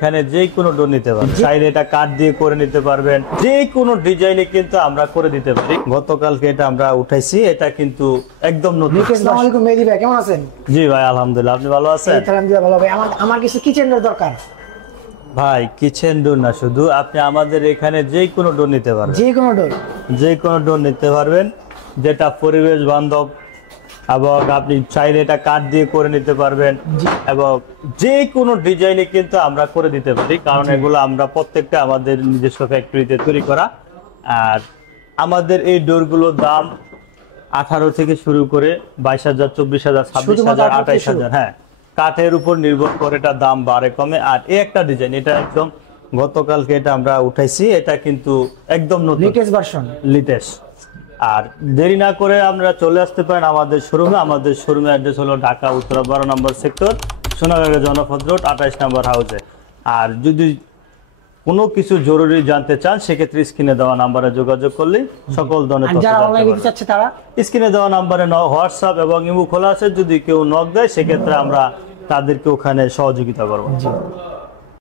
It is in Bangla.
এখানে যে কোনো ডোর নিতে পারবেন, চাইলে এটা কাঠ দিয়ে করে নিতে পারবেন, যে কোনো ডিজাইনে কিন্তু আমরা করে দিতে পারি। গতকালকে এটা আমরা উঠাইছি, এটা কিন্তু একদম নতুন। আসসালামু আলাইকুম মেহেদী ভাই, কেমন আছেন? জি ভাই আলহামদুলিল্লাহ, আপনি ভালো আছেন? আলহামদুলিল্লাহ ভালো ভাই। আমার কিছু কিচেন ডোর দরকার ভাই। কিচেন ডোর না শুধু, আপনি আমাদের এখানে যে কোনো ডোর নিতে পারবেন, যে কোনো ডোর, যে কোনো ডোর নিতে পারবেন, যেটা পরিবেশ বান্ধব, এবং আপনি চাইলে এটা কাঠ দিয়ে করে নিতে পারবেন, এবং যে কোনো ডিজাইনে কিন্তু আমরা করে দিতে পারি, কারণ এগুলো আমরা প্রত্যেকটা আমাদের নিজস্ব ফ্যাক্টরিতে তৈরি করা। আর আমাদের এই ডোরগুলোর দাম 18 থেকে শুরু করে 22,000, 24,000, 26,000, 28,000। হ্যাঁ, কাঠের উপর নির্ভর করে এটা দাম বাড়ে কমে। আর এই একটা ডিজাইন, এটা একদম গতকালকে এটা আমরা উঠাইছি, এটা কিন্তু একদম নতুন, লেটেস্ট ভার্সন, লেটেস্ট। আর দেরি না করে আমরা চলে আসতে পারেন আমাদের শোরুমে। আমাদের শোরুমের অ্যাড্রেস হলো ঢাকা উত্তরা 12 নম্বর সেক্টর, সোনাগাড়ি জনপদ রোড, 28 নম্বর হাউসে। আর যদি কোনো কিছু জরুরি জানতে চান, সেক্ষেত্রে স্ক্রিনে দেওয়া নাম্বারে যোগাযোগ করলেই সকল ধরনের তথ্য যারা জানতে অনলাইনে পারবেন। চাচ্ছে তারা স্ক্রিনে দেওয়া নাম্বারে হোয়াটসঅ্যাপ এবং ইমো খোলা আছে, যদি কেউ নক দেয় সেক্ষেত্রে আমরা তাদেরকে ওখানে সহযোগিতা করবো।